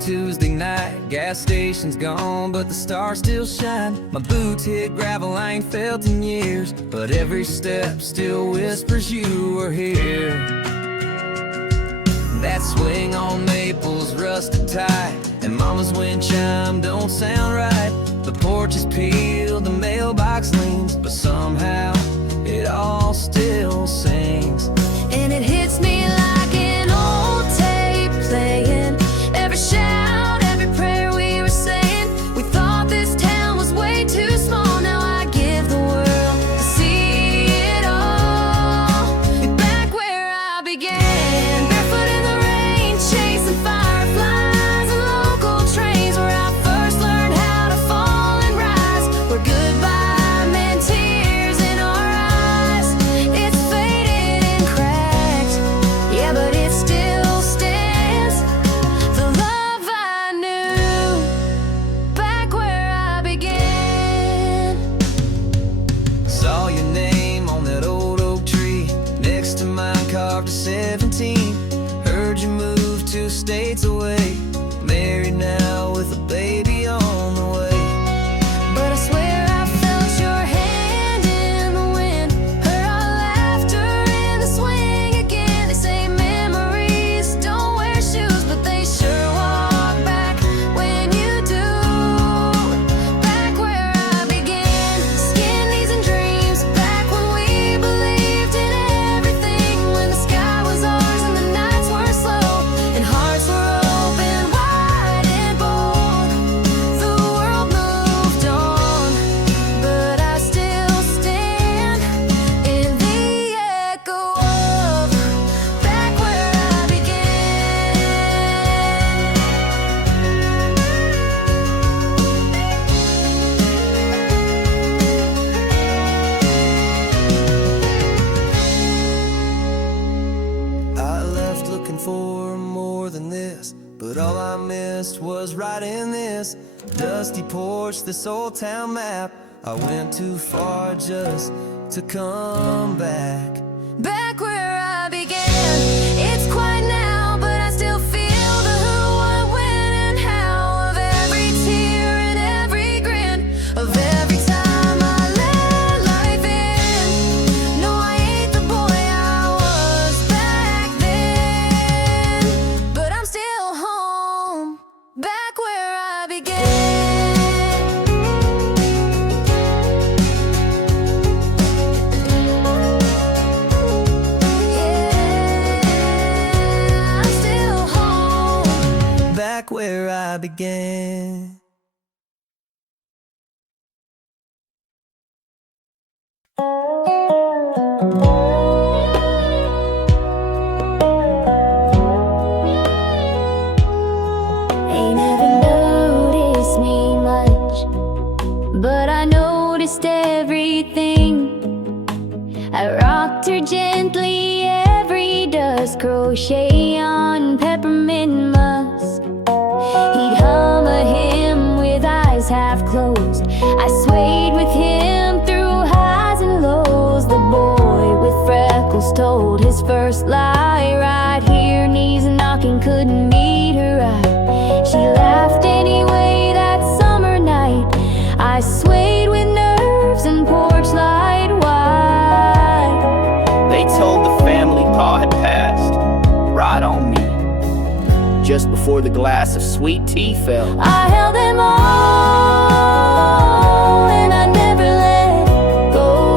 Tuesday night, gas station's gone, but the stars still shine. My boots hit gravel I ain't felt in years, but every step still whispers you were here. That swing on Maple's rusted tight, and Mama's wind chime don't sound right. The porch is peeled, the mailbox leans, but somehow it all still sings. And it hits me like an old tape playing. Every shout, every prayer we were saying. We thought this town was way too small. Now I give the world to see it all. Back where I began, barefoot in the rain, chasing fireflies and local trains. Where I first learned how to fall and rise. Where goodbye meant tears in our eyes. It's faded and cracked, yeah, but it still stands. The love I knew back where I began. Saw your name on that old oak tree next to mine, carved to 17. Heard you moved 2 states away, married now with a baby on the way. But I swear I felt your hand in the wind, heard our laughter in the swing again. They say memories don't wear shoes, but they sure walk back when you do. Back where I began, skin knees and dreams. Back when we believed in everything, when the sky was ours and the nights were slow, and hearts were open wide and bold. The world moved on, but I still stand in the echo of back where I began. I left looking for more than this, but all I missed was right in this dusty porch, this old town map. I went too far just to come back. Back where I began, it's quiet now, but I still feel the who, what, when, and how of every tear and every grin, of every time I let life in. No, I ain't the boy I was back then, but I'm still home, back where I began. Yeah, I'm still home. Back where I began. They never noticed me much, but I noticed everything. I rocked her gently every dusk, crochet on peppermint musk. He'd hum a hymn with eyes half closed. I swayed with him through highs and lows. The boy with freckles told his first lie right here, knees knocking, couldn't meet her eye. She laughed anyway that summer night. I swayed with nerves and porch light wide. They told the family Pa had passed right on me, just before the glass of sweet tea fell. I held them all and I never let go.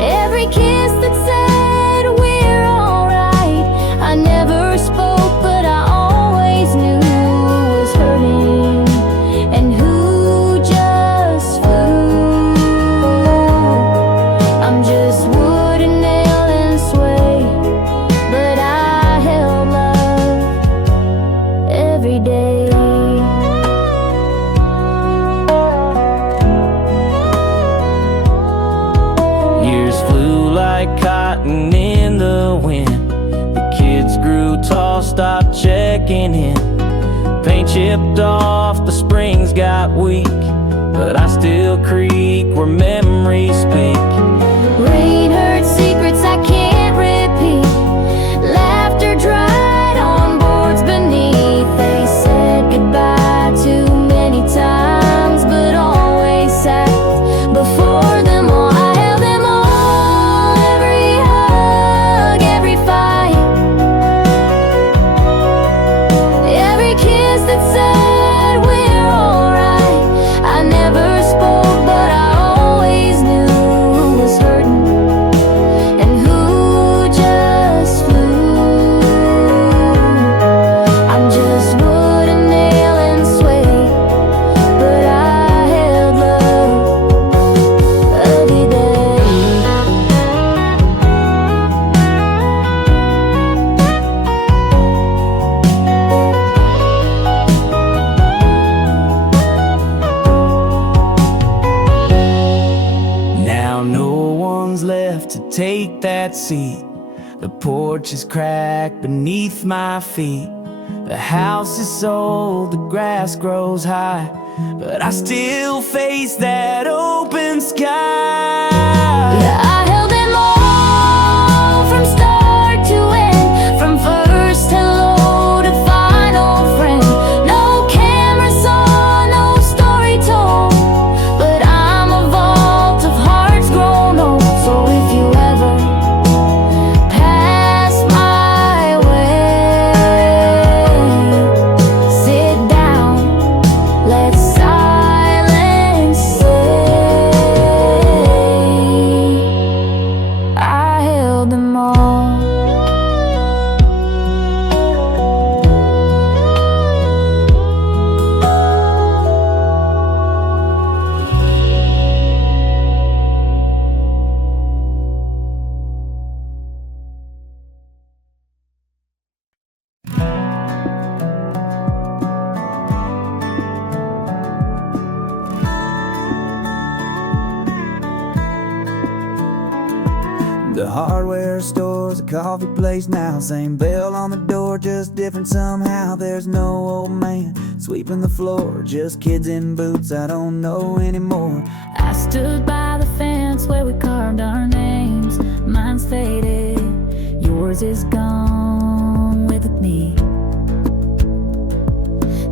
Every kiss that said we're alright, I never spoke, but I always knew was hurting, and who just flew. I'm just wood and nail and sway, but I held love every day. chipped off, the springs got weak, but I still creak where memories speak. Rain hurt secrets I can't repeat. Laughter dried on boards beneath. They said goodbye too many times, but always sat before them all. I held them all, every hug, every fight, every kiss that said we're alright. I never spoke, but I always knew who was hurting and who just flew. I'm just wood and nail and suede, but I held love every day. Now no one's left to take that seat. The porch is cracked beneath my feet. The house is sold, the grass grows high, but I still face that open sky. I held them all from start to end, from first hello to final friend. No camera saw, no story told, but I'm a vault of hearts grown old. So if you ever pass my way, sit down, let silence say I held them all. The hardware store's a coffee place now. Same bell on the door, just different somehow. There's no old man sweeping the floor, just kids in boots I don't know anymore. I stood by the fence where we carved our names. Mine's faded, yours is gone with me.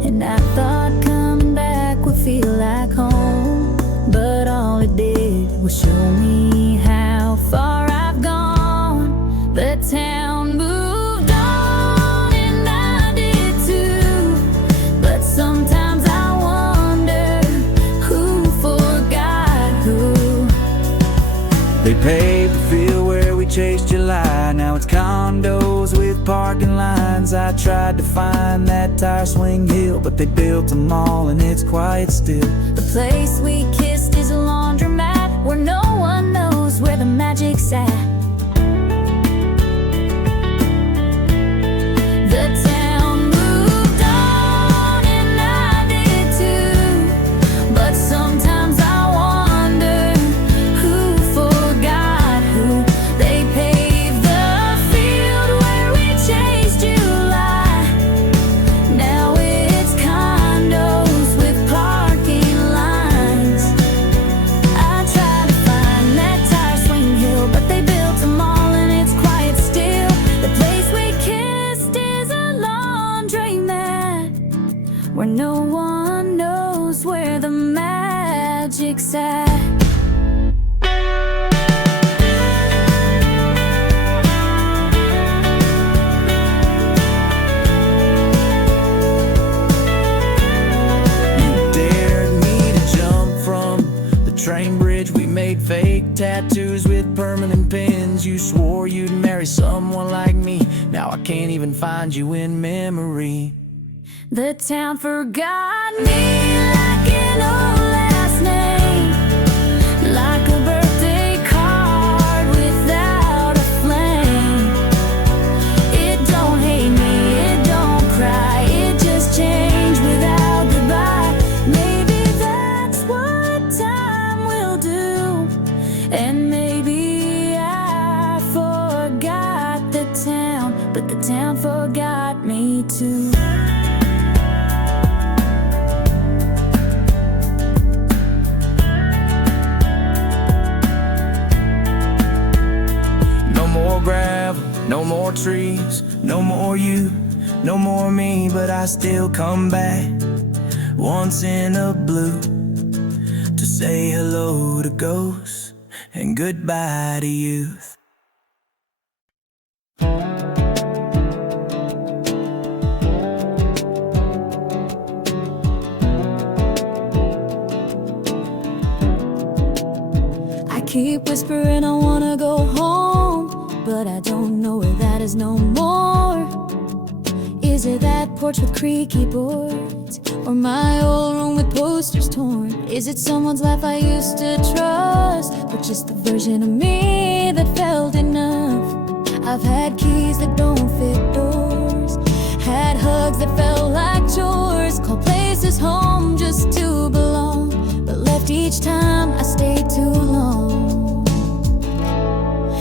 And I thought coming back would feel like home, but all it did was show me how far I've gone. The town moved on and I did too, but sometimes I wonder who forgot who. They paved the field where we chased July. Now it's condos with parking lines. I tried to find that tire swing hill, but they built them all and it's quiet still. The place we kissed is a laundromat where no one knows where the magic's at. The town moved on and I did too, but sometimes I wonder who forgot who. They paved the field where we chased July. Now it's condos with parking lines. I try to find that tire swing hill, but they built them all and it's quiet still. The place we kissed is a laundromat where no one knows where the magic's at. You dared me to jump from the train bridge. We made fake tattoos with permanent pins. You swore you'd marry someone like me. Now I can't even find you in memory. The town forgot me like an old last name, like a birthday card without a flame. It don't hate me, it don't cry, it just changed without goodbye. Maybe that's what time will do, and maybe I forgot the town, but the town forgot me too. trees. No more you, no more me, but I still come back once in a blue to say hello to ghosts and goodbye to youth. I keep whispering I wanna go home, but I don't know where that is no more. Is it that porch with creaky boards, or my old room with posters torn? Is it someone's life I used to trust, but just the version of me that felt enough? I've had keys that don't fit doors, had hugs that felt like chores, called places home just to belong, but left each time I stayed too long.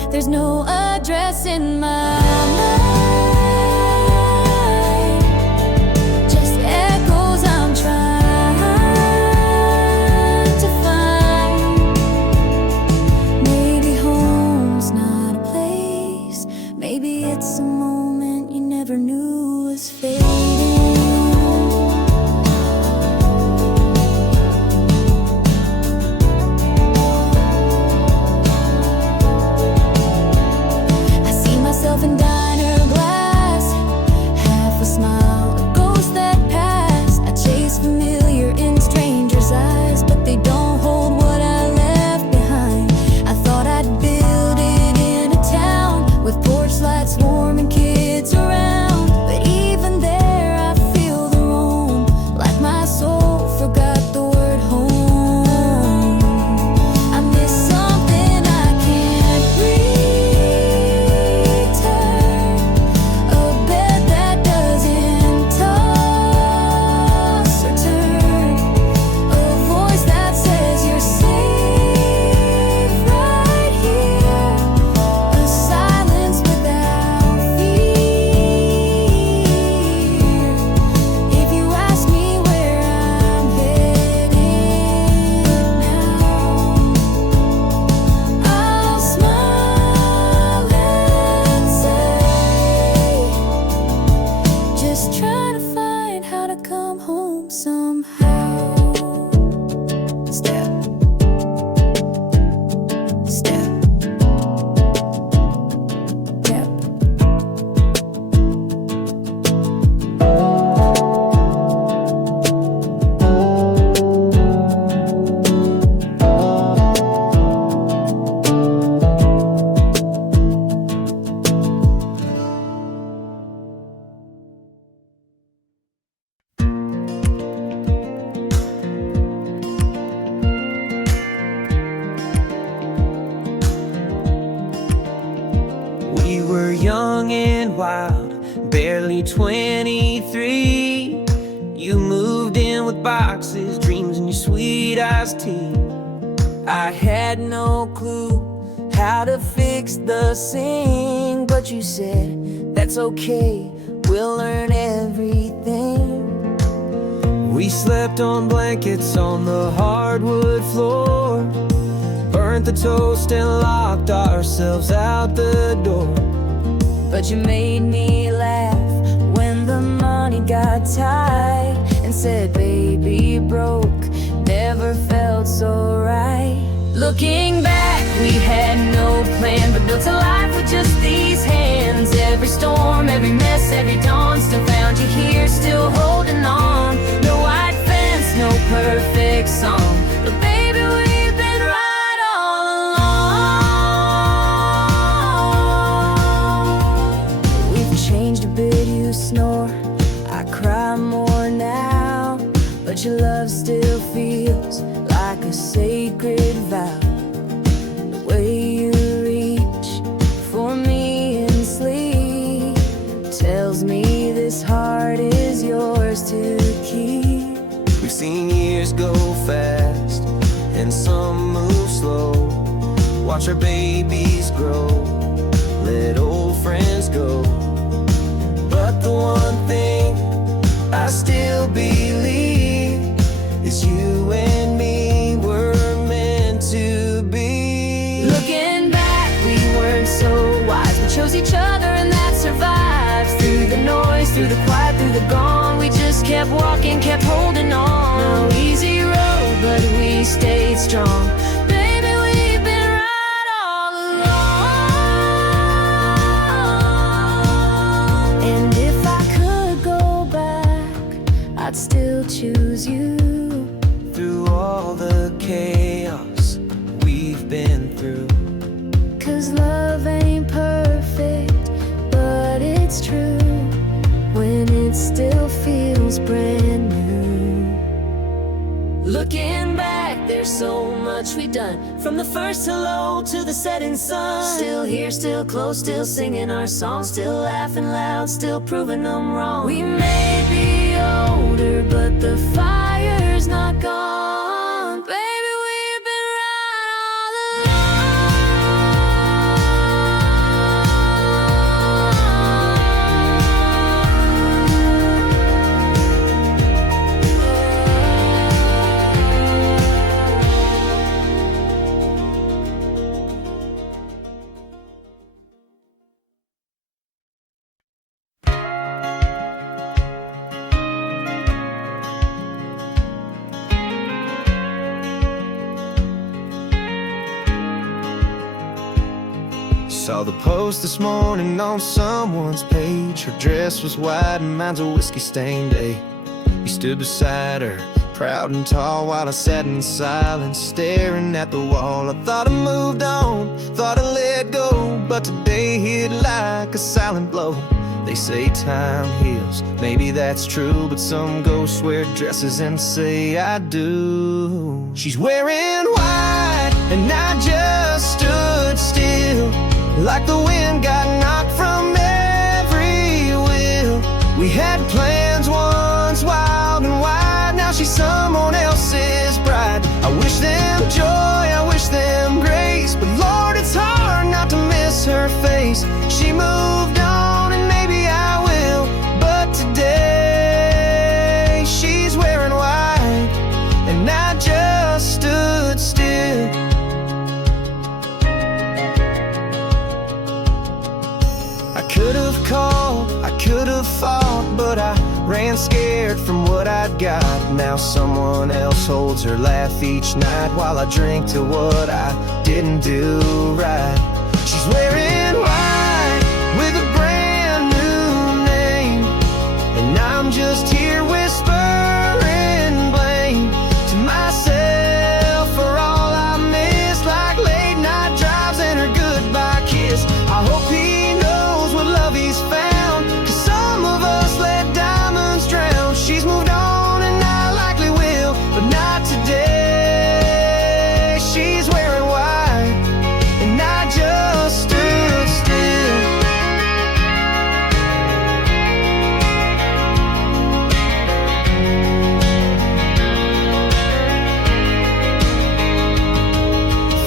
There's no address in my mind, just echoes I'm trying to find. Maybe home's not a place, maybe it's a moment you never knew was fading. In diner glass, half a smile, a ghost that passed. I chase familiar in strangers' eyes, but they don't hold what I left behind. I thought I'd build it in a town with porch lights warm and kids around, but even there I feel the roam, like my soul forgot the word home. I miss something I can't breathe, young and wild, barely 23. You moved in with boxes, dreams, and your sweet iced tea. I had no clue how to fix the sink, but you said, that's okay, we'll learn everything. We slept on blankets on the hardwood floor, burnt the toast and locked ourselves out the door. But you made me laugh when the money got tight, and said, baby, broke never felt so right. Looking back, we had no plan, but built a life with just these hands. Every storm, every mess, every dawn, still found you here, still holding on. No white fence, no perfect song, but baby, we've been right all along. We've changed a bit, you snore, I cry more now, but your love still feels like a sacred vow. The way you reach for me in sleep tells me this heart is yours to keep. We've seen years go fast and some move slow. Watch our babies grow, let old friends go. But the one thing I still believe is you and me were meant to be. Looking back, we weren't so wise, we chose each other and that survived. Through the quiet, through the gone, we just kept walking, kept holding on. No easy road, but we stayed strong. Baby, we've been right all along. And if I could go back, I'd still choose you. Through all the chaos we've been through. 'Cause love ain't perfect, but it's true when it still feels brand new. Looking back, there's so much we've done. From the first hello to the setting sun. Still here, still close, still singing our songs. Still laughing loud, still proving them wrong. We may be older, but the fire's not gone. Baby, we've been right all Saw the post this morning on someone's page. Her dress was white and mine's a whiskey stained day. He stood beside her, proud and tall, while I sat in silence, staring at the wall. I thought I moved on, thought I let go, but today hit like a silent blow. They say time heals, maybe that's true, but some ghosts wear dresses and say I do. She's wearing white and I just stood still, like the wind got knocked from every wheel. We had plans once, wild and wide. Now she's someone else's bride. I wish them joy, I wish them grace, but Lord, it's hard not to miss her face. She moved on and maybe I will, but today she's wearing white and I just stood still. I could have called, I could have fought, but I ran scared from what I'd got. Now someone else holds her laugh each night while I drink to what I didn't do right. She's wearing white with a brand new name, and I'm just here whispering blame to myself for all I missed, like late night drives and her goodbye kiss. I hope he knows what love he's found, 'cause some of us let diamonds drown. She's moved on and I likely will, but not today. She's wearing white and I just stood still.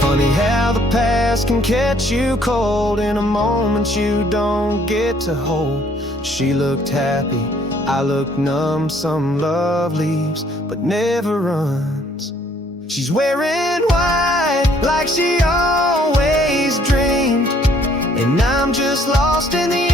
Funny how the past can catch you cold in a moment you don't get to hold. She looked happy, I looked numb. Some love leaves but never runs. She's wearing white like she always dreamed, and I'm just lost in the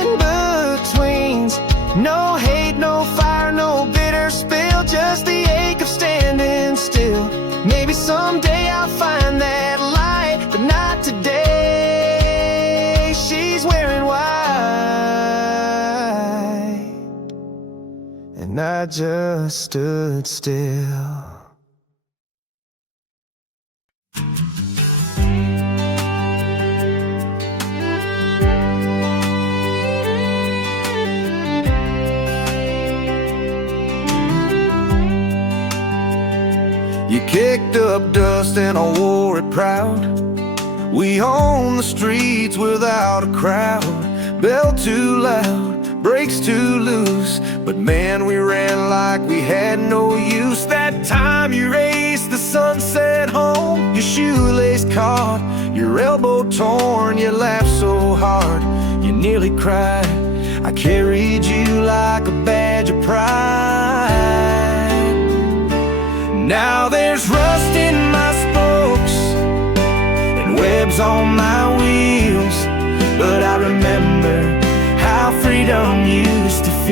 in-betweens. No hate, no fire, no bitter spill, just the ache of standing still. Maybe someday I'll find that light, but not today. She's wearing white and I just stood still. You kicked up dust and I wore it proud. We own the streets without a crowd. Bell too loud, brakes too loose, but man, we ran like we had no use. That time you raced the sunset home, your shoelace caught, your elbow torn. You laughed so hard, you nearly cried. I carried you like a badge of pride. Now there's rust in my spokes and webs on my wheels, but I remember how freedom used to feel.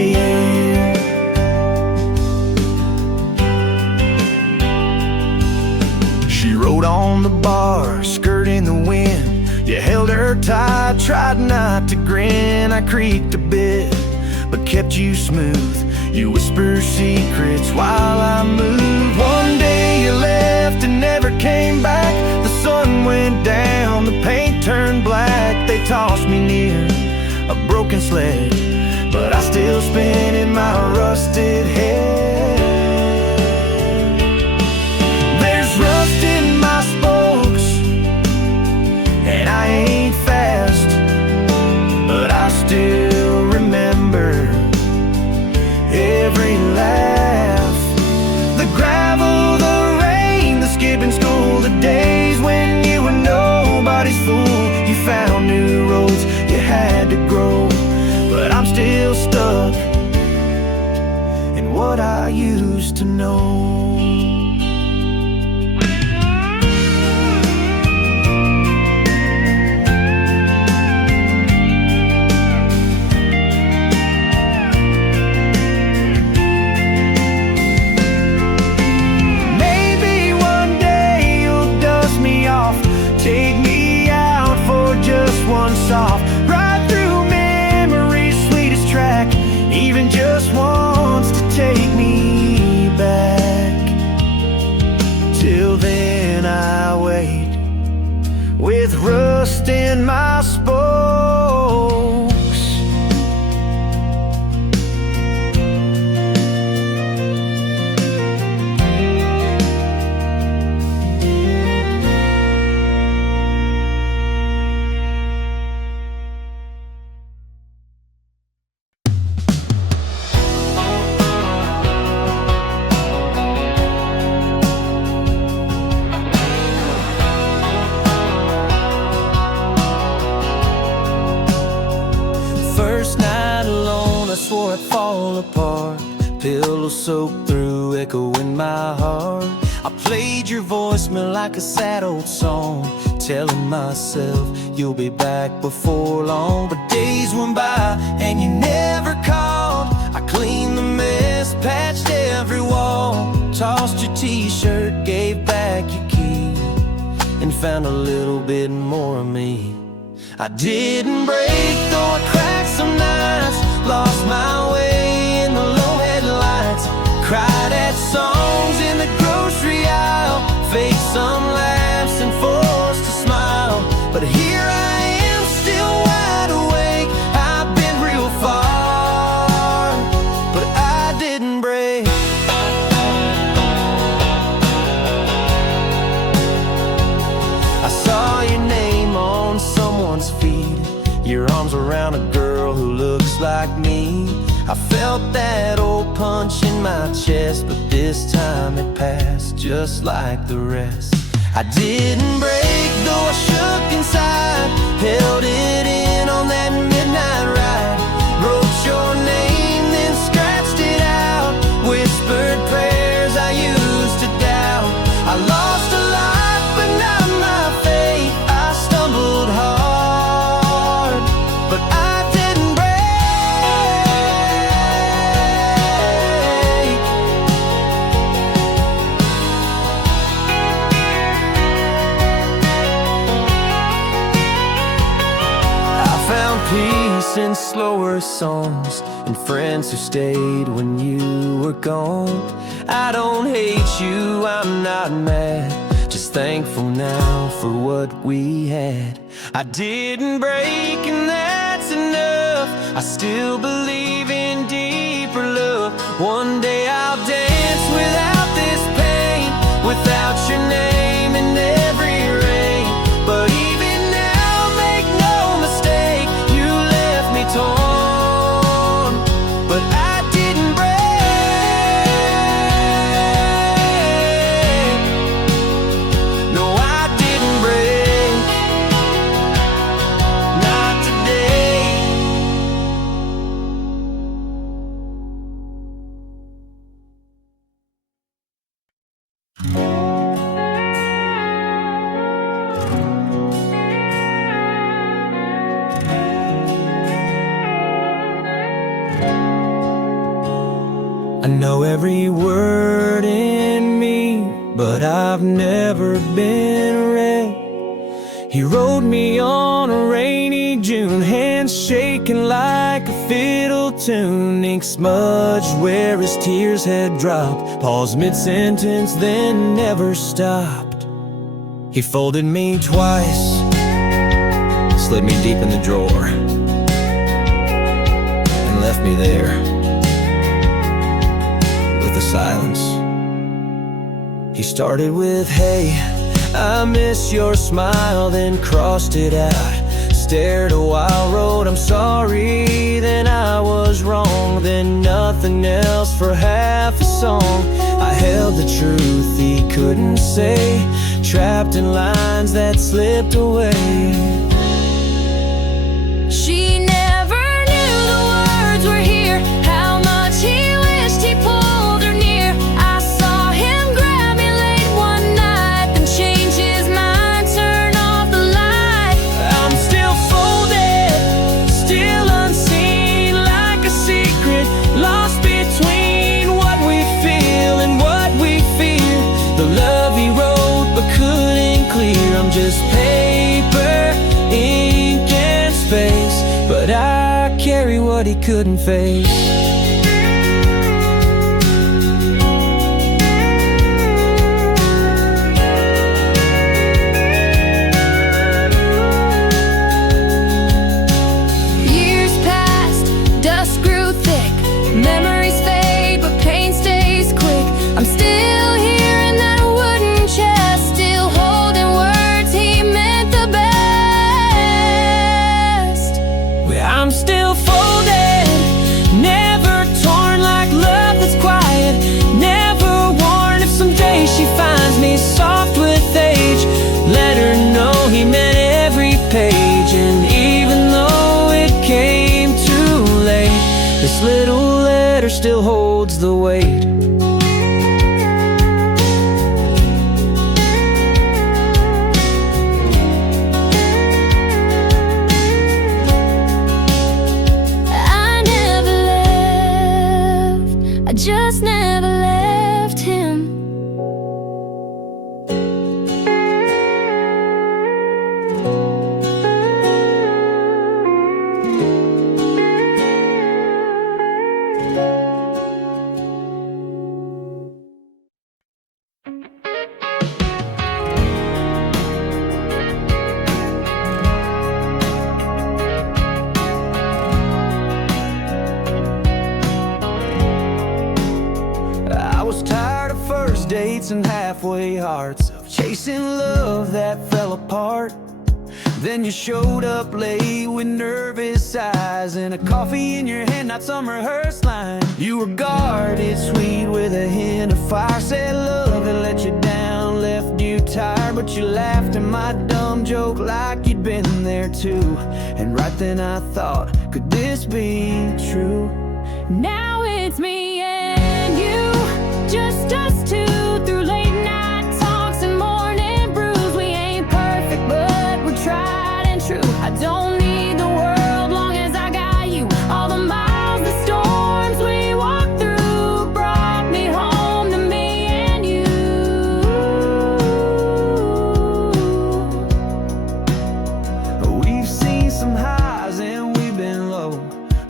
on the bar, skirt in the wind. You held her tight, tried not to grin. I creaked a bit, but kept you smooth. You whisper secrets while I moved. One day you left and never came back. The sun went down, the paint turned black. They tossed me near a broken sled, but I still spin in my rusted head. There's rust in my spokes, and I ain't fast, but I still remember every laugh. The gravel, the rain, the skipping school, the days when you were nobody's fool. You found new roads, you had to grow, but I'm still stuck in what I used to know. Take me out for just one soft ride through memory's sweetest track, even just once to take me back. Till then I wait with rust in my spokes. I swore I'd fall apart, pillow soaked through, echo in my heart. I played your voicemail like a sad old song, telling myself you'll be back before long. But days went by and you never called. I cleaned the mess, patched every wall, tossed your t-shirt, gave back your key, and found a little bit more of me. I didn't break, though I cracked some nights, lost my way in the low headlights, cried at songs in the grocery aisle, faked some laughs and forced a smile. But here I am, still wide awake. I've been real far, but I didn't break. I saw your name on someone's feed, your arms around a girl who looks like me. I felt that old punch in my chest, but this time it passed just like the rest. I didn't break, though I shook inside, held it in on that midnight ride, wrote your name, then scratched it out, whispered prayers I used to doubt. I lost a lot, but not my faith. I stumbled hard, but I didn't break. I found peace in slower songs and friends who stayed when you were gone. I don't hate you, I'm not mad, just thankful now for what we had. I didn't break and that's enough. I still believe in deeper love. One day I'll dance without this pain, without your name in every rain. But even now, make no mistake, you left me torn, but I didn't break. No, I didn't break, not today. I know every word in me, but I've never had been a wreck. He rode me on a rainy June, hands shaking like a fiddle tune, ink smudged where his tears had dropped, paused mid-sentence, then never stopped. He folded me twice, slid me deep in the drawer, and left me there with the silence. He started with, "Hey, I miss your smile," then crossed it out, stared a while, wrote, "I'm sorry, then I was wrong," then nothing else for half a song. I held the truth he couldn't say, trapped in lines that slipped away. She never knew the words were here, how much he wished he pulled her near. I saw him grab me late one night, then change his mind, turn off the light. I'm still folded, still unseen, like a secret, lost between what we feel and what we fear. The love he wrote but couldn't clear. I'm just paper, ink, and space, but I carry what he couldn't face. Years passed, dust grew thick, memories fade, but pain stays quick. I'm still here in that wooden chest, still holding words he meant the best. I'm still folded, never torn, like love that's quiet, never worn. If someday she finds me soft with age, let her know he meant every page. And even though it came too late, this little letter still holds the weight. I never left, I just never left him. I was tired of first dates and halfway hearts, of chasing love that fell apart. Then you showed up late with nervous eyes and a coffee in your hand, not some rehearsed line. You were guarded, sweet with a hint of fire, said love had let you down, left you tired, but you laughed at my dumb joke like you'd been there too. And right then I thought, could this be true? Now it's me and you, just us two, through late night talks and morning brews. We ain't perfect, but we're tried and true. I don't need the world long as I got you. All the miles, the storms we walked through brought me home to me and you. We've seen some highs and we've been low,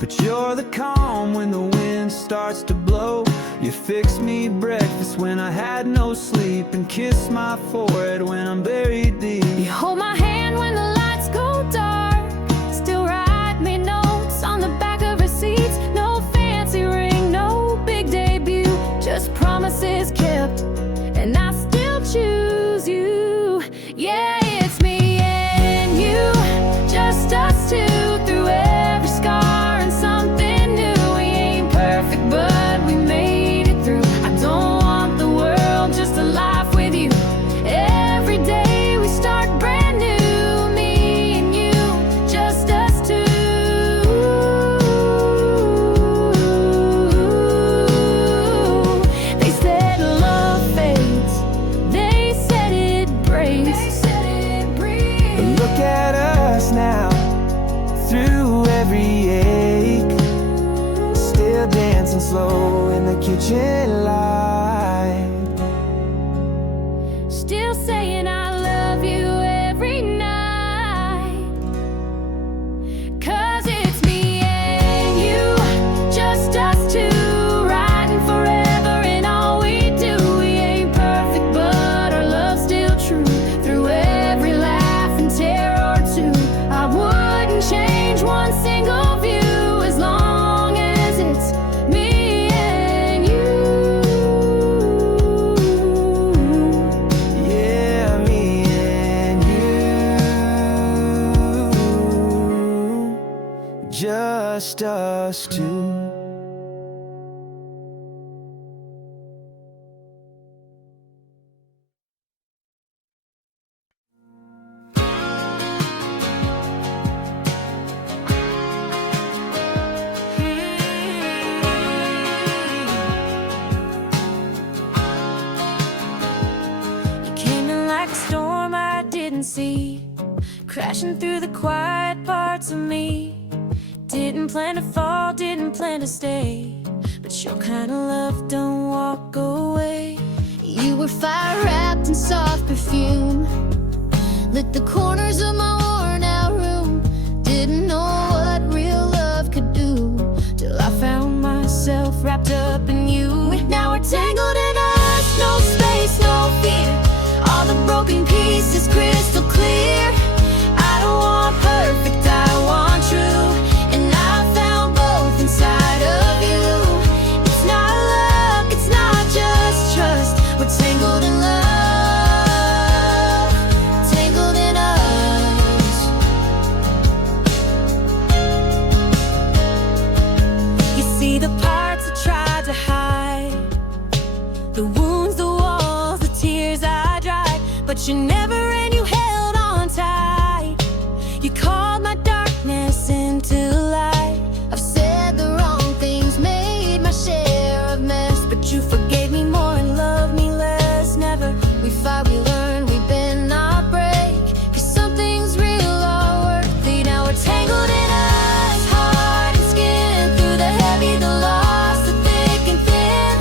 but you're the calm when the wind starts to blow. You fix me breakfast when I had no sleep, and kiss my forehead when I'm buried deep. You hold my hand when the lights go dark, still write me notes on the back of receipts. No fancy ring, no big debut, just promises kept, and I still choose you. Yeah, it's me and you, just us two, through every scar and something new. We ain't perfect, but we made it through. I don't want the world, just a life with you. Every day we start brand new, me and you, just us two. They said love fades, they said it breaks. But look at us now, through every ache, still dancing slow in the kitchen light. Still saying I crashing through the quiet parts of me. Didn't plan to fall, didn't plan to stay, but your kind of love don't walk away. You were fire wrapped in soft perfume, lit the corners of my worn out room. Didn't know what real love could do, till I found myself wrapped up in you. Now we're tangled in us, no space, no fear. All the broken pieces crystal clear. I don't want perfect, I want true, and I found both inside of you. It's not luck, it's not just trust. We're tangled in love, tangled in us. You see the parts I tried to hide, the wounds, the walls, the tears I dried, but you never ran, you held on tight. You called my darkness into light. I've said the wrong things, made my share of mess, but you forgave me more and loved me less. Never, we fight, we learn, we bend, not break, 'cause some things real are worthy. Now we're tangled in us, heart and skin, through the heavy, the lost, the thick and thin.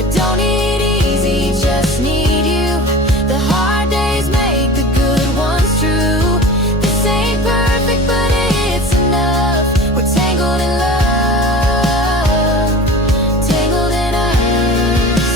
I don't need easy, just need you. The hard days make the good ones true. This ain't perfect, but it's enough. We're tangled in love, tangled in us.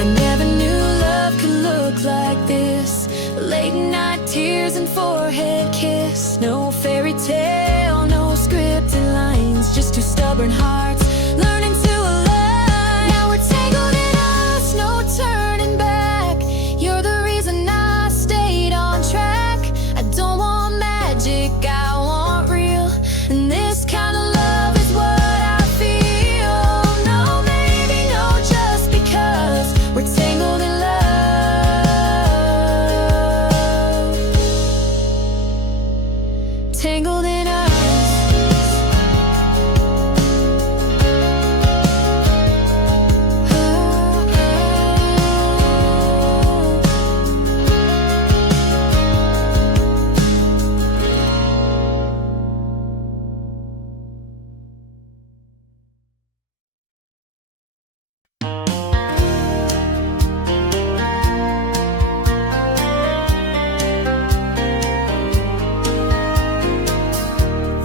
I never knew love could look like this. Late night tears and forehead kiss. No fairy tale, no scripted lines, just two stubborn hearts learning to align. Now we're tangled in us, no turning back. You're the reason I stayed on track. I don't want magic, I want real, and this kind of love is what I feel. No, maybe no, just because we're tangled in love, tangled in us.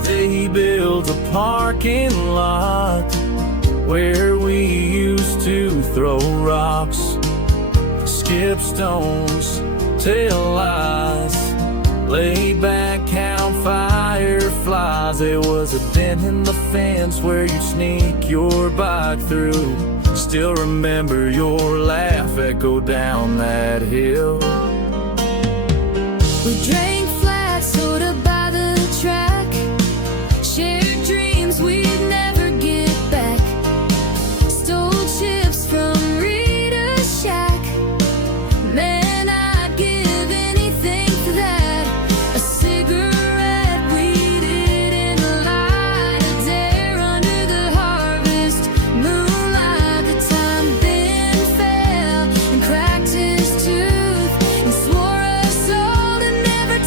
They built a parking lot where we used to throw rocks, skip stones, tell lies, lay back, count fireflies. There was a dent in the fence where you'd sneak your bike through. Still remember your laugh echo down that hill. We drank flat soda by the track, shared dreams we'd never get back, stole chips from Rita's shack. Man, I'd give anything for that. A cigarette we didn't light, a dare under the harvest moonlight. The time Ben fell and cracked his tooth and swore us all to never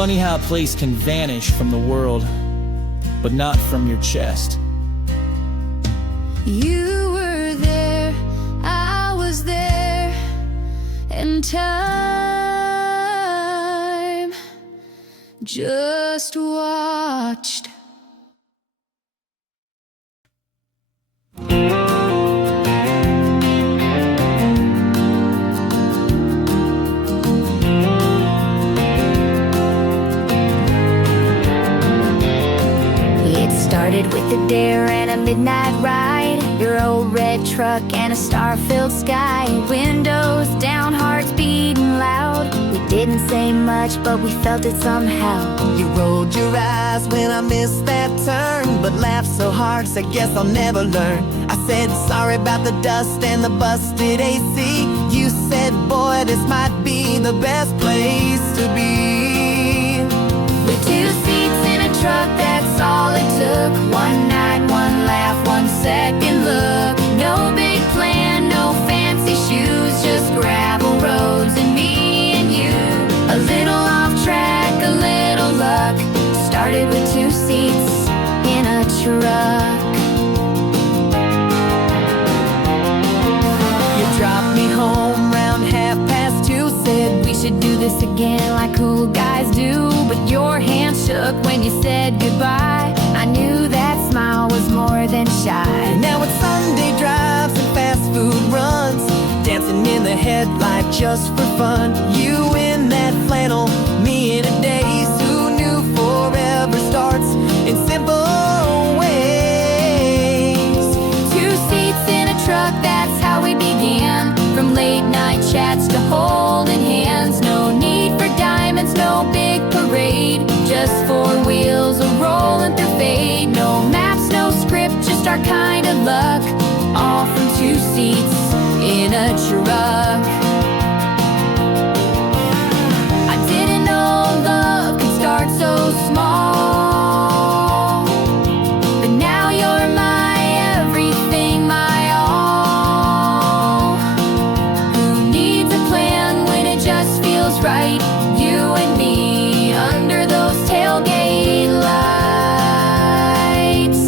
funny how a place can vanish from the world, but not from your chest. You were there, I was there, and time just watched. Started with a dare and a midnight ride, your old red truck and a star-filled sky. Windows down, hearts beating loud. We didn't say much, but we felt it somehow. You rolled your eyes when I missed that turn, but laughed so hard, said guess I'll never learn. I said sorry about the dust and the busted AC. You said boy, this might be the best place to be. With 2 seats in a truck, that's all it took. One night, one laugh, 1 second look. No big plan, no fancy shoes, just gravel roads and me and you. A little off track, a little luck. Started with 2 seats in a truck. You dropped me home round 2:30. Said we should do this again like cool guys do, but your hand shook when you said goodbye. I knew that smile was more than shy. Now it's Sunday drives and fast food runs, dancing in the headlight just for fun. You in that flannel, me in a daze. Who knew forever starts in simple ways? 2 seats in a truck, that's how we began. From late night chats to holding hands. No need for diamonds, no big parade, just 4 wheels a-rolling through fade. No maps, no script, just our kind of luck. All from 2 seats in a truck. I didn't know love could start so small, but now you're my everything, my all. Who needs a plan when it just feels right? You and me under those tailgate lights.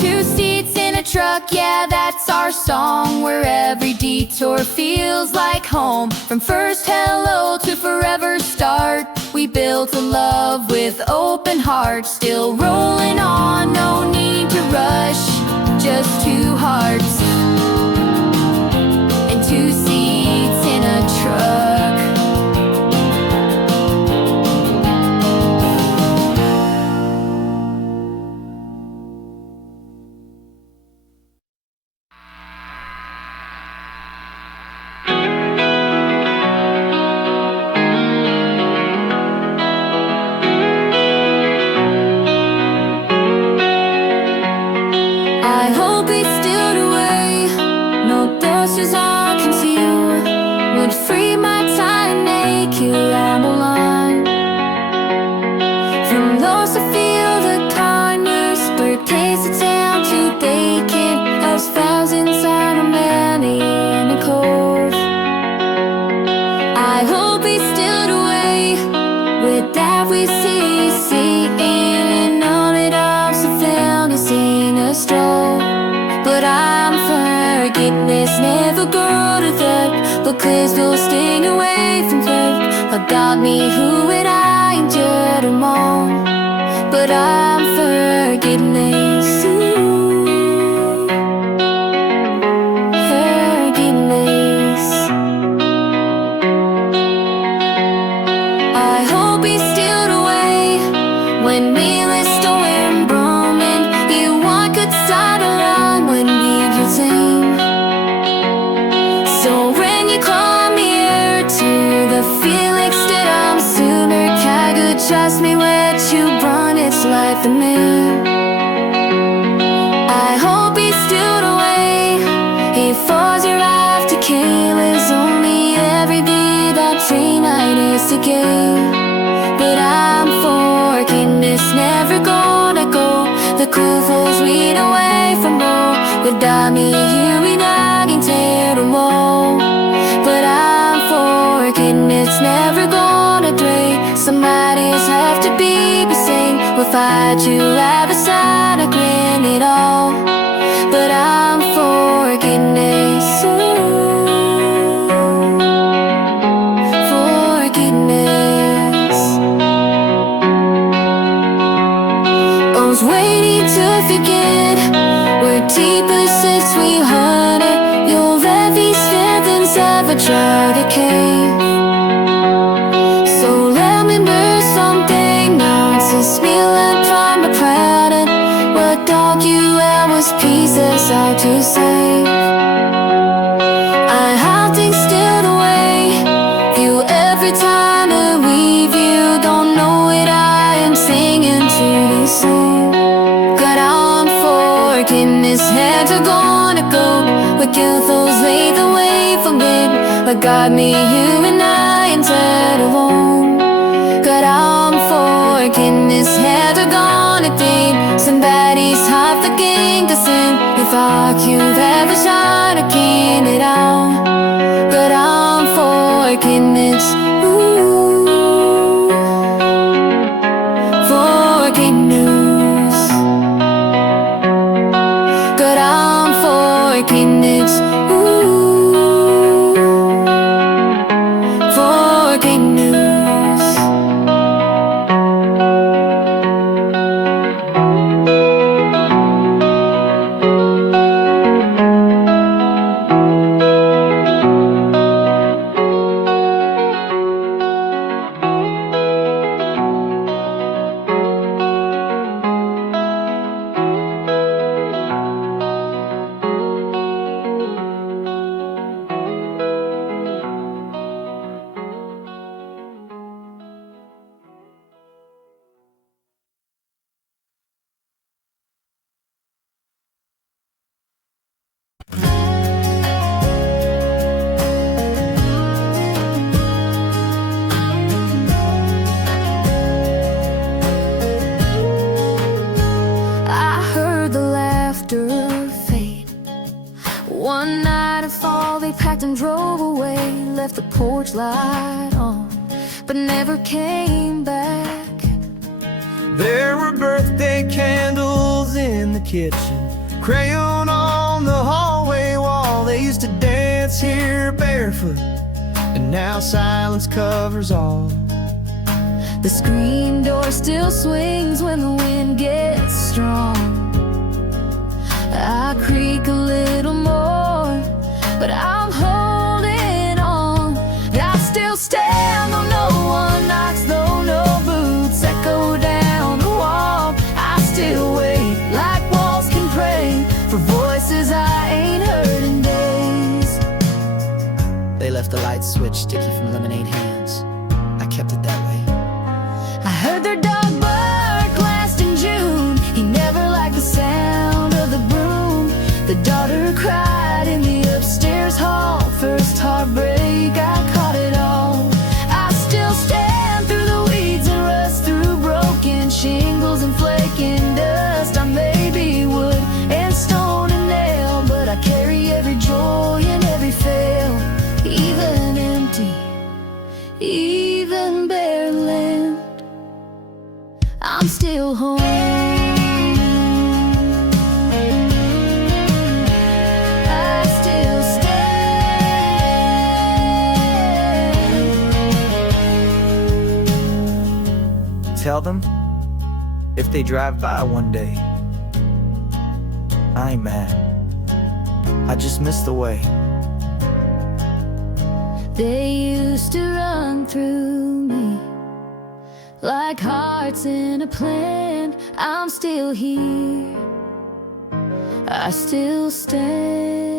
2 seats in a truck, yeah, that's our song. Where every detour feels like home. From first hello to forever start, we built a love with open hearts. Still rolling on, no need to rush, just 2 hearts and 2 seats in a truck. I hope we stealed away, no dust as I can see you. Would free my time, make you ramble on. From lost to feel the kindness, birthdays to town to vacant. House vows inside a many in a cove. I hope we stealed away, with that we see in on it all, so found us in a stroll. But I'm forgiveness, never go to that. But please don't stay away from that. What got me, who would I endure them all? But I'm forgiveness. Forgiveness. I hope he stealed away when we were storm broming. You want good side around when we could sing. So when you call me here to the Felix that I'm sooner, can good trust me what you brought, it's life to me. I hope he stealed away. He falls your life to kill is only every bit that train night is to gain. But I'm forgiveness, never gonna go. The cool falls weed away from home. Without me, here we not can tear the wall. But I'm forgiveness, never fight you right beside, I grin it all. But I'm forgiveness, forgiveness. I was waiting to forget, we're deeper since we heard it. Your every sentence ever tried to cave. So let me burst something now. It's a smiling from a proud and what dog you had was pieces out to save. I have things still away. View every time that we view. Don't know it, I am singing to the same. Got on forgiveness, hands are gonna go. With guilt those laid the way for good. But got me, you and I instead alone. Got on forgiveness, hands are gonna think. Somebody's half the king to sin. If I you've ever shot a king it out. Got on forgiveness, ooh, forgiveness. Got on forgiveness, ooh, forgiveness. I heard the laughter fade. One night of fall, they packed and drove away. Left the porch light on, but never came back. There were birthday candles in the kitchen, crayon on the hallway wall. They used to dance here barefoot, and now silence covers all. The screen door still swings when the wind gets strong. I creak a little more, but I'm holding on. I still stand though no one knocks, though no boots echo down the wall. I still wait like walls can pray for voices I ain't heard in days. They left the light switch sticky from lemonade hands. I kept it that way. I heard their dog bark last in June. He never liked the sound of the broom. The daughter cried in the upstairs hall. First heartbreak, I caught it all. I still stand through the weeds and rust, through broken shingles and flaking dust. I may be wood and stone and nail, but I carry every joy and every fail. Even empty, even bare land, I'm still home. I still stand. Tell them, if they drive by one day, I ain't mad. I just miss the way. They used to run through me like hearts in a plan. I'm still here, I still stand.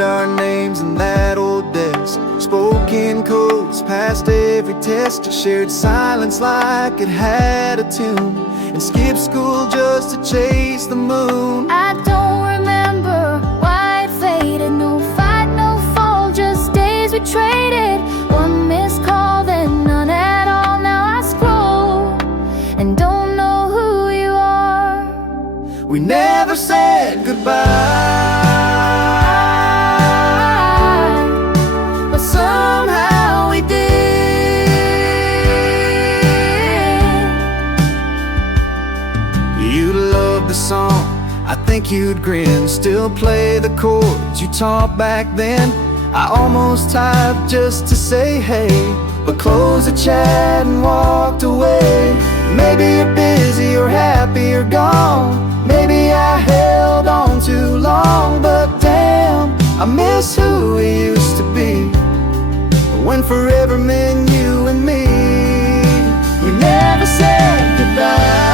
Our names in that old desk, spoken codes passed every test. I shared silence like it had a tune, and skipped school just to chase the moon. I don't remember why it faded. No fight, no fall, just days we traded. One missed call, then none at all. Now I scroll and don't know who you are. We never said goodbye, But somehow we did. you loved the song, I think you'd grin. Still play the chords you taught back then. I almost typed just to say hey, but closed the chat and walked away. Maybe you're busy or happy or gone. Maybe I held on too long, but damn, I miss who we used to be, when forever meant you and me. We never said goodbye.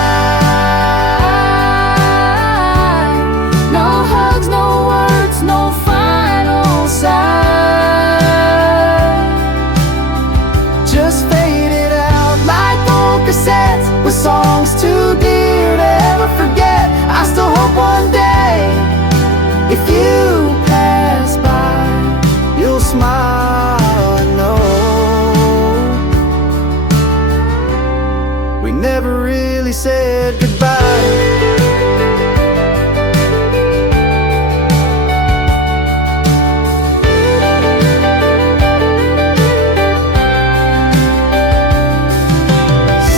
No hugs, no words, no final sigh. Just faded out like old cassettes with songs too dear to ever forget. I still hope one day, if you pass by, you'll smile and know we never really said goodbye.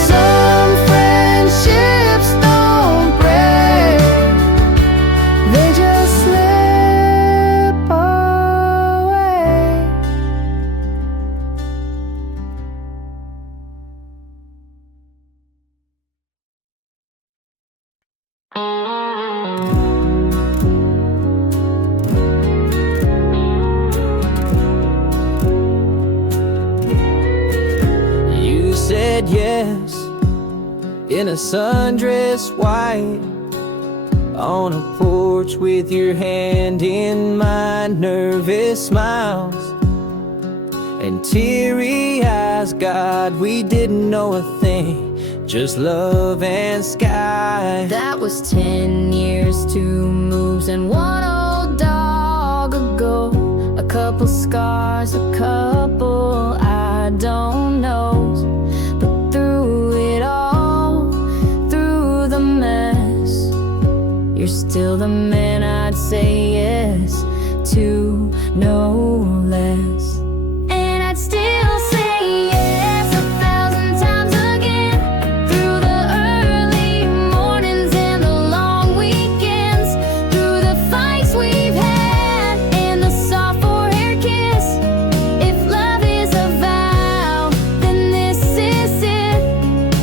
Some friendships don't break, they just slip away. You said yes in a sundress white, on a porch with your hand in mine. Nervous smiles and teary eyes. God, we didn't know a thing, just love and sky. That was 10 years, 2 moves, and one old dog ago. A couple scars, a couple I don't know. But through it all, through the mess, you're still the man I'd say yes to, no less. And I'd still say yes 1,000 times again, through the early mornings and the long weekends, through the fights we've had and the soft forehead kiss. If love is a vow, then this is it.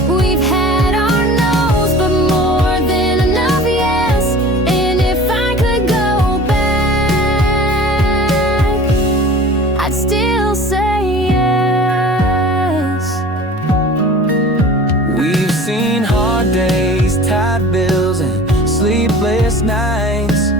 We've had our no's, but more than enough yes. And if I could go back, I'd still say yes. We've seen hard days, tight bills, and sleepless nights,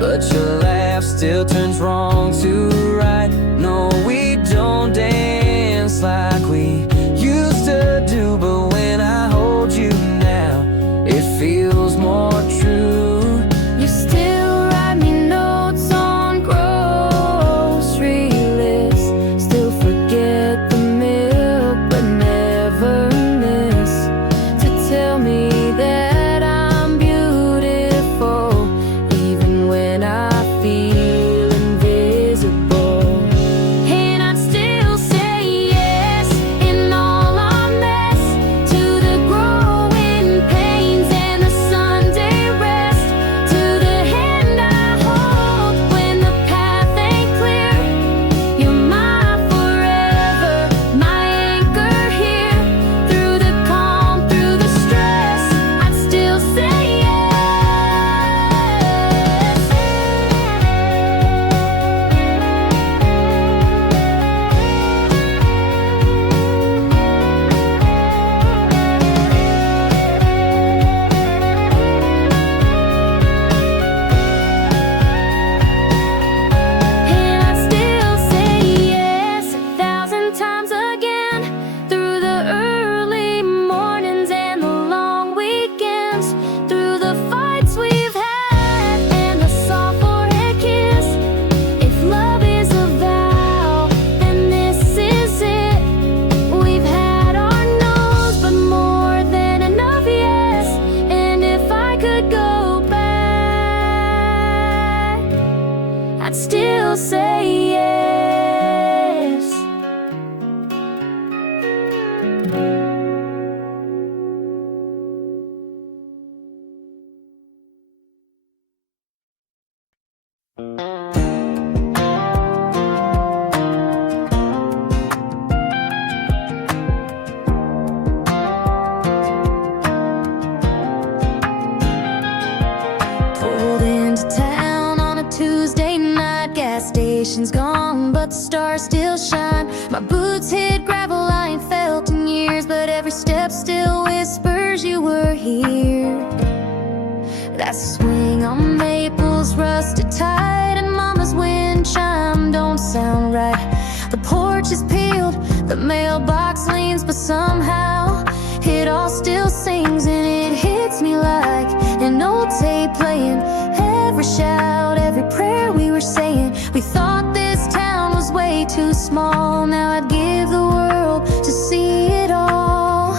but your laugh still turns wrong to right. No, we don't dance like we used to do, but when I hold you now, it feels more true. You still write me notes on grocery lists, still forget the milk but never miss to tell me that I'm beautiful, even when I feel invisible. I'd still say yes. Pulled into town on a Tuesday night. Gas station's gone, but the stars still shine. My boots hit gravel I ain't felt in years, but every step still whispers you were here. That swing on Maples rusted tight, and Mama's wind chime don't sound right. The porch is peeled, the mailbox leans, but somehow it all still sings, and it hits me like an old tape playing. Every shout, every prayer we were saying. We thought this town was way too small. Now I'd give the world to see it all.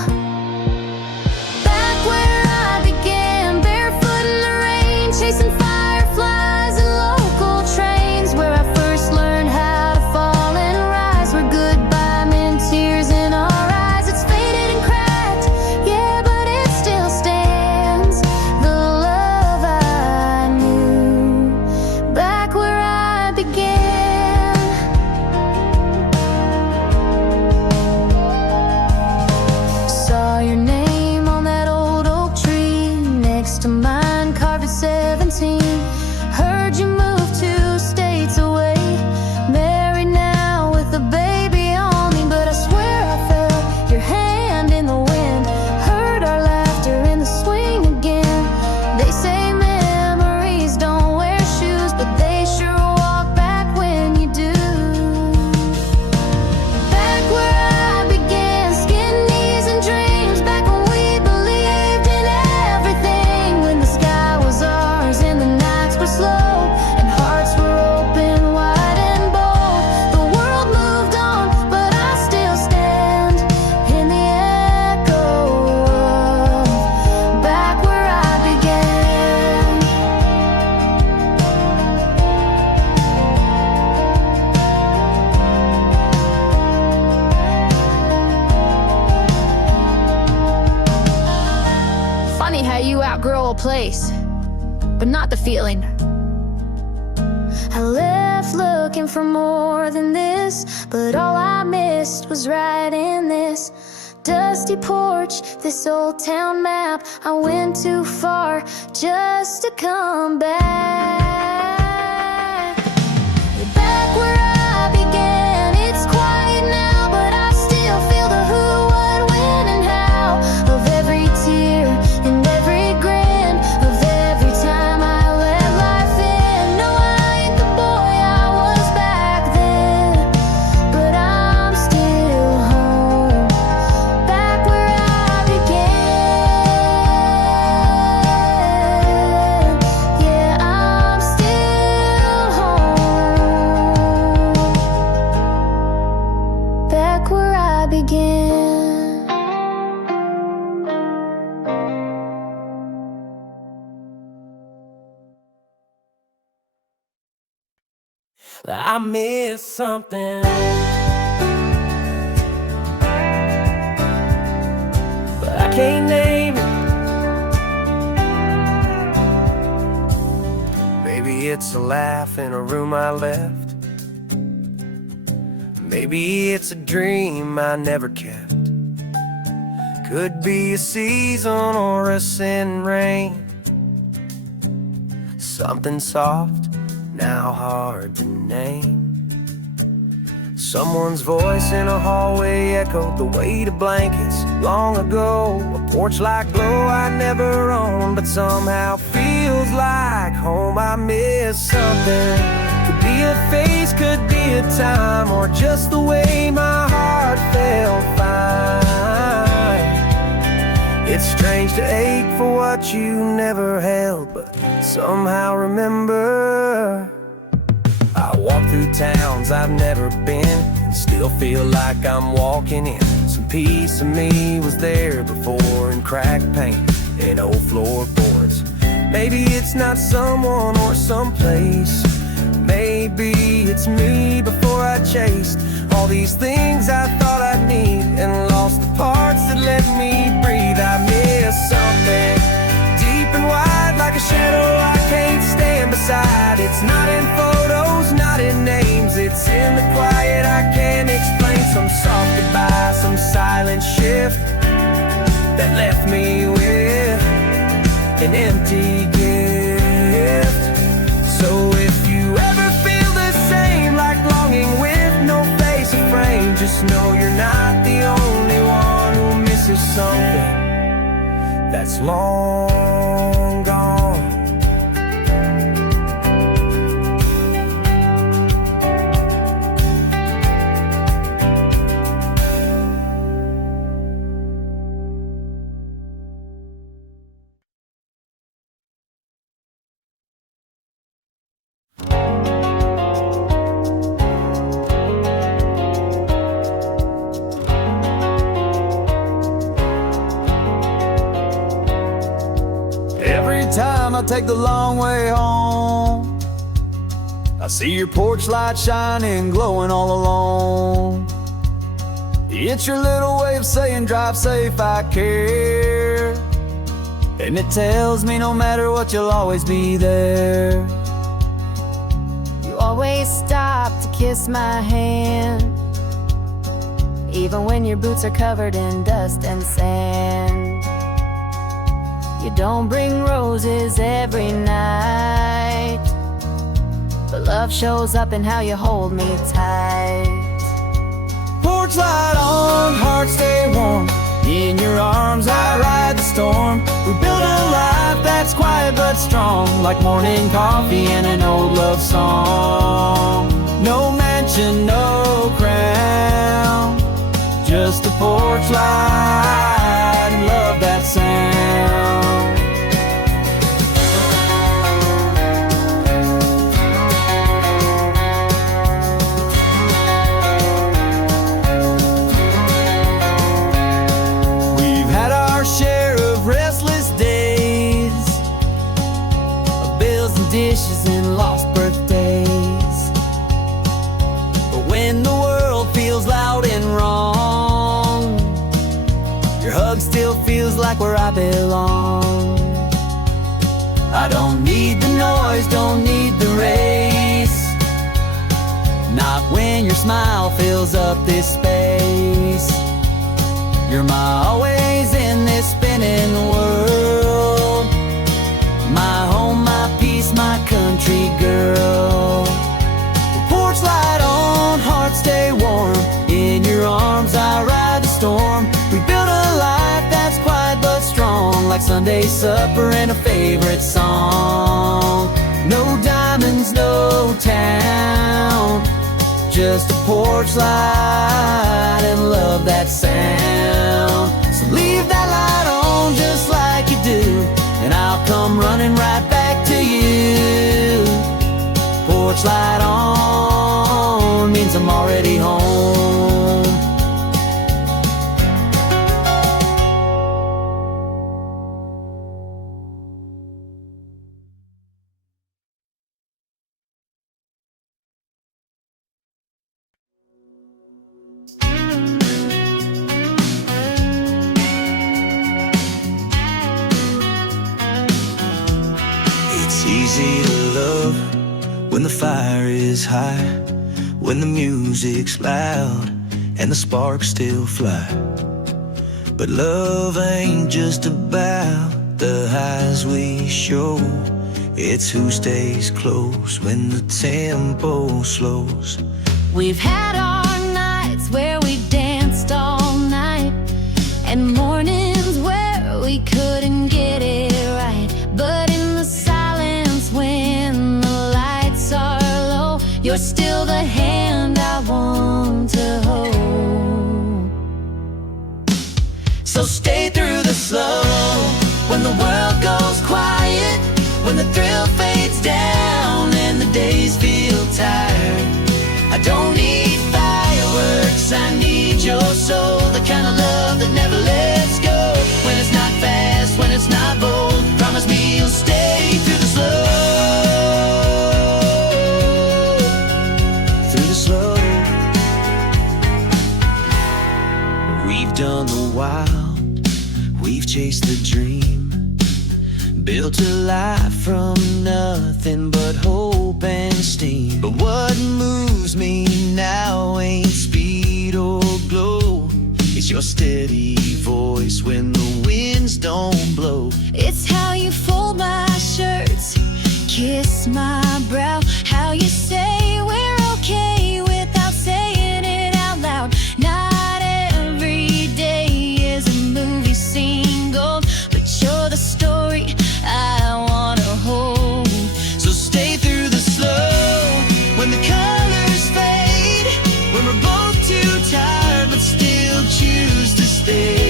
Back where I began, barefoot in the rain, chasing fireflies and local trains. Where I first learned how to fall and rise, where goodbye meant tears in our eyes. It's faded and cracked, yeah, but it still stands. The love I knew back where I began. Saw your name on that old oak tree next to mine, carved at 17. Heard you move 2 states away, married now with a baby on me. But I swear I felt your hand in the wind, heard our laughter in the swing again. They say memories don't wear shoes, but they sure walk back when you do. Back where I began, skin, knees, and dreams. Back when we believed in everything, when the sky was ours and the nights were slow, and hearts were open wide and bold. The world moved on, but I still stand in the echo of back where I began. Funny how you outgrow a place, but not the feeling. I left looking for more than this, but all I missed was right in this dusty porch, this old town map. I went too far just to come back. Back where I began, it's quiet now, but I still feel the who, what, when, and how of every tear and every grin, of every time I let life in. No, I ain't the boy I was back then, but I'm still home. Back where I began, yeah, I'm still home. Back where I began. I miss something, but I can't name it. Maybe it's a laugh in a room I left. Maybe it's a dream I never kept. Could be a season or a sin rain. Something soft, now hard to name. Someone's voice in a hallway echoed the weight of blankets long ago. A porch-like glow I never owned, but somehow feels like home. I miss something. Could be a face, could be a time, or just the way my heart felt fine. It's strange to ache for what you never held, but somehow remember. I walk through towns I've never been, and still feel like I'm walking in. Some piece of me was there before, in cracked paint and old floorboards. Maybe it's not someone or someplace, maybe it's me before I chased all these things I thought I'd need, and lost the parts that let me breathe. I miss something deep and wide, like a shadow I can't stand beside. It's not in photos, not in names, it's in the quiet I can't explain. Some soft goodbye, some silent shift that left me with an empty gift. So if you ever feel the same, like longing with no face or frame, just know you're not the only one who misses something that's long gone. Time I take the long way home, I see your porch light shining, glowing all alone. It's your little way of saying drive safe, I care. And it tells me no matter what, you'll always be there. You always stop to kiss my hand, even when your boots are covered in dust and sand. You don't bring roses every night, but love shows up in how you hold me tight. Porch light on, heart stay warm, in your arms I ride the storm. We build a life that's quiet but strong, like morning coffee and an old love song. No mansion, no crown, just a porch light and love that sound. We've had our share of restless days, of bills and dishes and lost birthdays. But when the world feels loud and wrong, your hug still feels like where I belong. I don't need the noise, don't need the race, not when your smile fills up this space. You're my always in this spinning world, my home, my peace, my country girl. Porch light on, heart stay warm, in your arms I ride the storm. We build a life that's quiet but strong, like Sunday supper and a favorite song. No diamonds, no town, just a porch light and love that sound. So leave that light on just like you do, and I'll come running right back to you. Porch light on means I'm already home. It's easy to love when the fire is high, when the music's loud and the sparks still fly. But love ain't just about the highs we show, it's who stays close when the tempo slows. We've had our nights where we danced all night, and mornings where we couldn't get it right. But in the silence when the lights are low, you're still the hand I want to hold. So stay through the slow, when the world goes quiet, when the thrill fades down and the days feel tired. I don't need fireworks, I need your soul, the kind of love that never lets go. When it's not fast, when it's not bold, promise me you'll stay through the slow. life from nothing but hope and steam. But what moves me now ain't speed or glow. It's your steady voice when the winds don't blow. It's how you fold my shirts, kiss my brow, how you say we're okay without saying it out loud. Not every day is a movie scene gold, but you're the story I wanna hold. So stay through the slow when the colors fade, when we're both too tired but still choose to stay,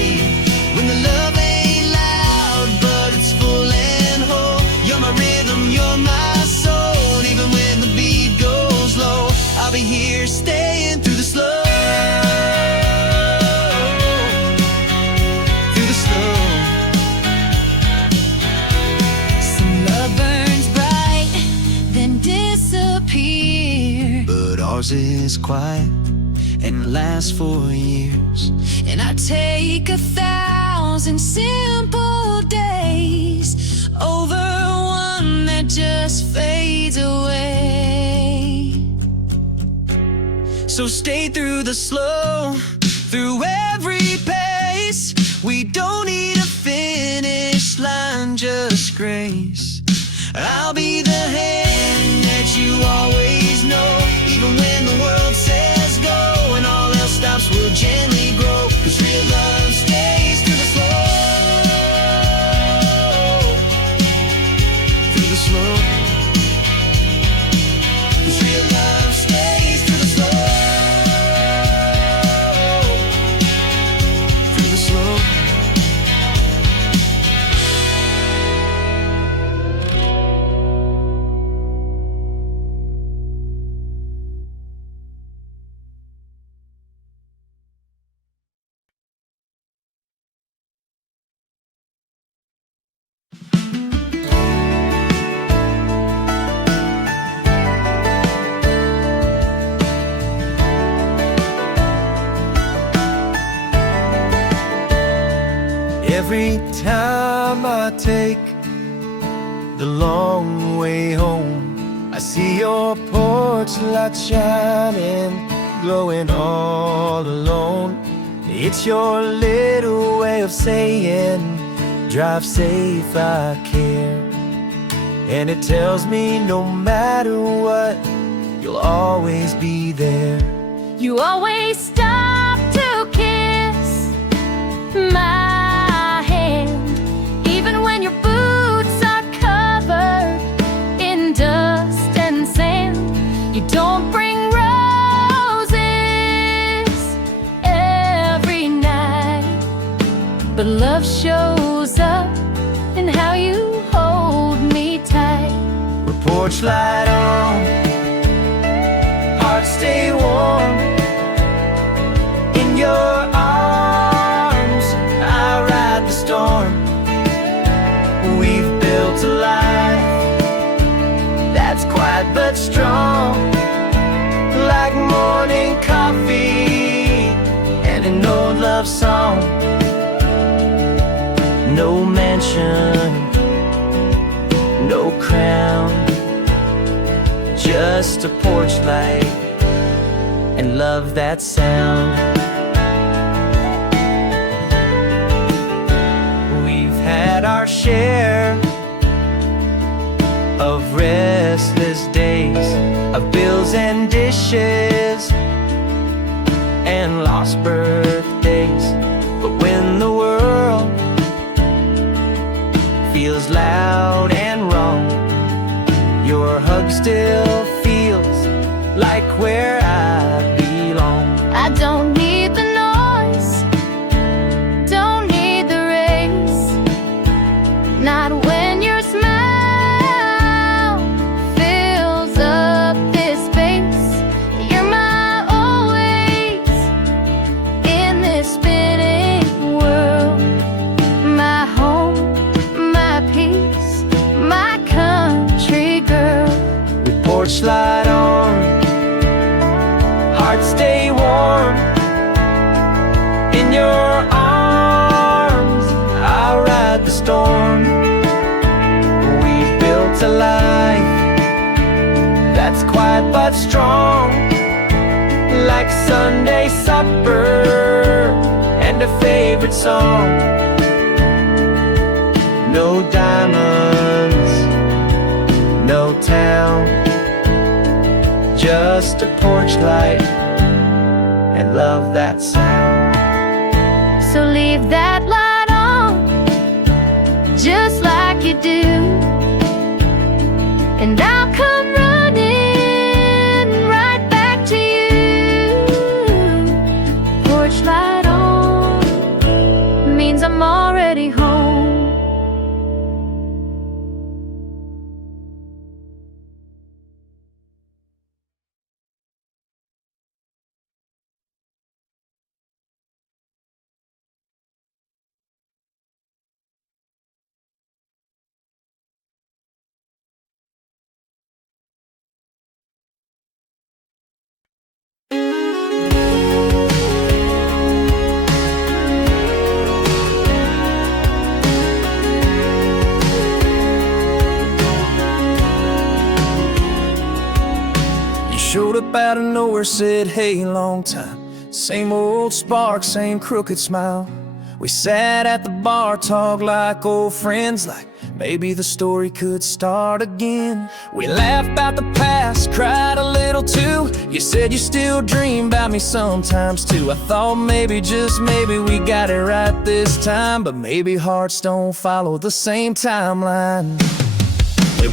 when the love ain't loud but it's full and whole. You're my rhythm, you're my soul. And even when the beat goes low, I'll be here staying through the slow. Through the slow. Some love burns bright, then disappear, But ours is quiet and lasts for years. and I take 1,000 simple days over one that just fades away. So stay through the slow, through every pace. We don't need a finish line, just grace. I'll be the hand that you always know, even when the world says go and all else stops, we'll gently grow. 'Cause real love stays through the slow. Through the slow. 'Cause real love stays through the slow. Through the slow. Every time I take the long way home, I see your porch light shining, glowing all alone. It's your little way of saying, drive safe, I care. And it tells me no matter what, you'll always be there. You always stop to kiss my hand, even when your boots are covered in dust and sand. You don't bring roses every night, but love shows up in how you hold me tight. We're porch light on, hearts stay warm. In your arms, I ride the storm. We've built a life that's quiet but strong, like morning coffee and an old love song. No mansion, no crown, just a porch light and love that sound. We've had our share of restless days, of bills and dishes and lost birthdays. But when the world feels loud and wrong, your hug still feels like where I belong. I don't need the noise, don't need the race, not when your smile fills up this space. You're my always in this spinning world, my home, my peace, my country girl. We porch light on, hearts stay warm. In your arms, I'll ride the storm. We quiet but strong, like Sunday supper and a favorite song. No diamonds, no town, just a porch light and love that sound. So leave that light on, just like you do, and I'll come running right back to you. Porch light on means I'm already home. Showed up out of nowhere, said, hey, long time. Same old spark, same crooked smile. We sat at the bar, talked like old friends, like maybe the story could start again. We laughed about the past, cried a little too. You said you still dream about me sometimes too. I thought maybe, just maybe, we got it right this time, but maybe hearts don't follow the same timeline.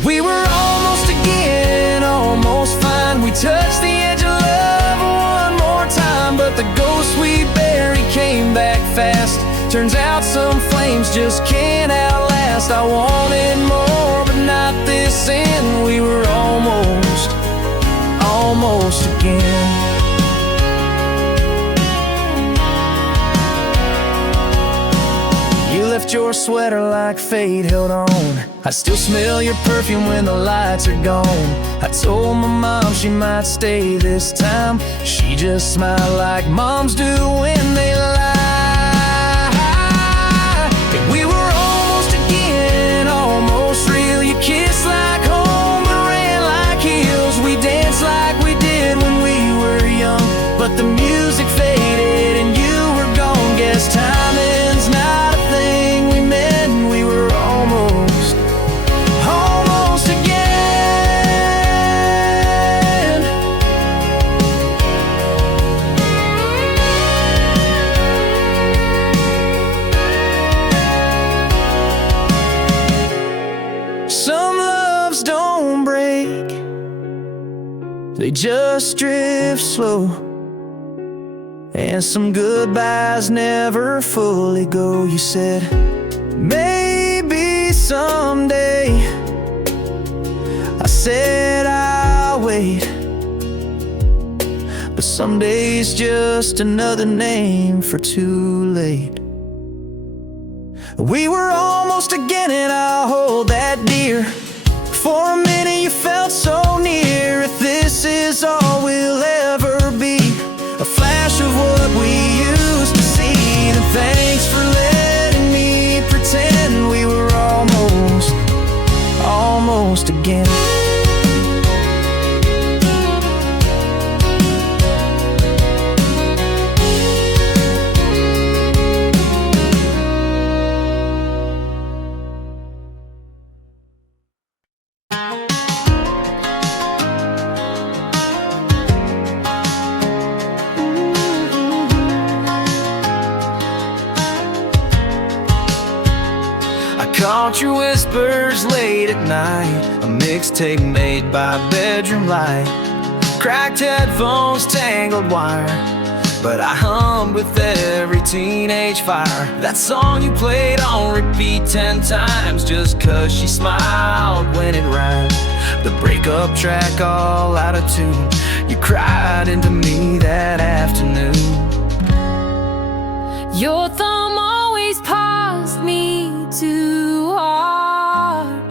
We were almost again, almost fine. We touched the edge of love one more time, but the ghost we buried came back fast. Turns out some flames just can't outlast. I wanted more, but not this end. We were almost again. You left your sweater like fate held on. I still smell your perfume when the lights are gone. I told my mom she might stay this time. She just smiled like moms do when they lie. And we were almost again, almost real. You kissed like home, but ran like heels. We danced like we did when we were young, but the music faded and you were gone. Guess timing's not a thing we meant. We were almost again. Some loves don't break, they just drift slow. And some goodbyes never fully go. You said, maybe someday. I said, I'll wait. But someday's just another name for too late. We were almost again, and I'll hold that dear. For a minute you felt so near. If this is all we'll ever be, a flash of what we used to see, then thanks for letting me pretend we were almost again. Caught your whispers late at night, a mixtape made by bedroom light. Cracked headphones, tangled wire, but I hummed with every teenage fire. That song you played on repeat 10 times, just 'cause she smiled when it rhymed. The breakup track all out of tune, you cried into me that afternoon. Your thumb always paused me too hard,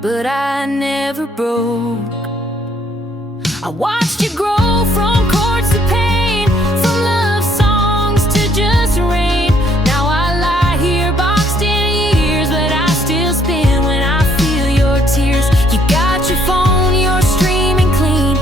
but I never broke. I watched you grow from chords to pain, from love songs to just rain. Now I lie here boxed in years, but I still spin when I feel your tears. You got your phone, you're streaming clean,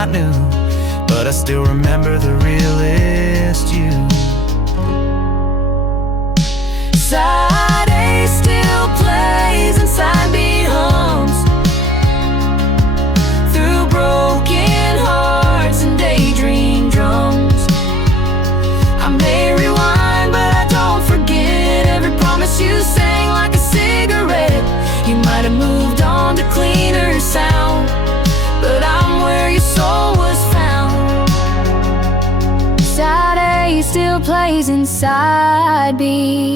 I knew, but I still remember the realest you. Side A still plays and side B hums through broken hearts and daydream drums. I may rewind, but I don't forget every promise you sang like a cigarette. You might have moved on to cleaner sound, but I'm where your soul was found. Side A still plays inside B.